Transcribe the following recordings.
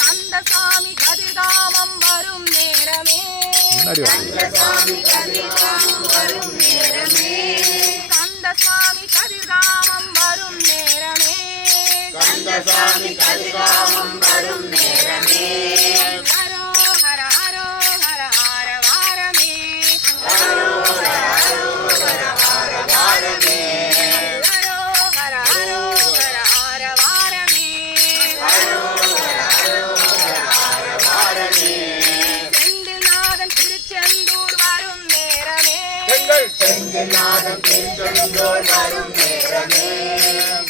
கந்தசாமி கதிர்காமம் வரும் நேரமே கந்தசாமி கதிர்காமம் வரும் நேரமே கந்தசாமி கதிர்காமம் வரும் நேரமே கந்தசாமி கதிர்காமம் வரும் நேரமே ஹரோ ஹர ஹரோ ஹர ஹர வாரமே ஹரோ ஹர ஹரோ ஹர ஹர வாரமே ஹரோ ஹர ஹரோ ஹர ஹர வாரமே ஹரோ ஹர ஹரோ ஹர ஹர வாரமே செந்தில்நாதன் திருச்செந்தூர் வரும் நேரமே செந்தில்நாதன் திருச்செந்தூர் வரும் நேரமே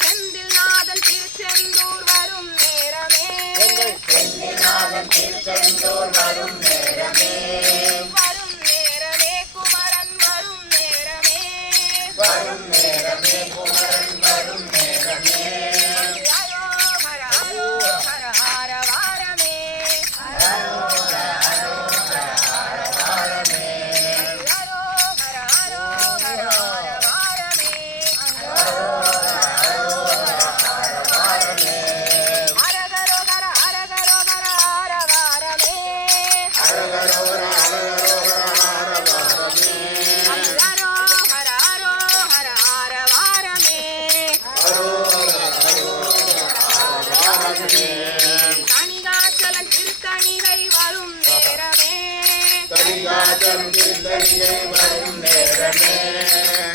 செந்தில்நாதன் திருச்செந்தூர் வரும் நேரமே செந்தில்நாதன் திருச்செந்தூர் வரும் நேரமே வரும் நேரமே குமரன் வரும் நேரமே வரும் நேரமே குமரன் வரும் நேரமே ஹரோ ஹர ஹரோ ஹர ஹர வாரமே ஹரோ ஹர ஹரோ ஹர ஹர வாரமே ஹரோ ஹர ஹரோ ஹர ஹர வாரமே ஹரோ ஹர ஹரோ ஹர ஹர வாரமே ஹரகரோ ஹர ஹரகரோ ஹர ஹர வாரமே ஹரகரோ ஹர ஹரகரோ ஹர ஹர வாரமே ஹரோ ஹர ஹரோ ஹர ஹர வாரமே ஹரோ ஹர ஹரோ ஹர வாரமே தனிகாச்சலன் திருத்தணிகை வரும் நேரமே தனிகாச்சலன் திருத்தணிகை வரும் நேரமே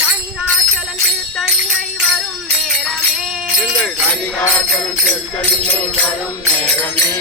தனிகாச்சலன் திருத்தணிகை வரும் நேரமே தனிகாச்சலன் திருத்தணிகை வரும் நேரமே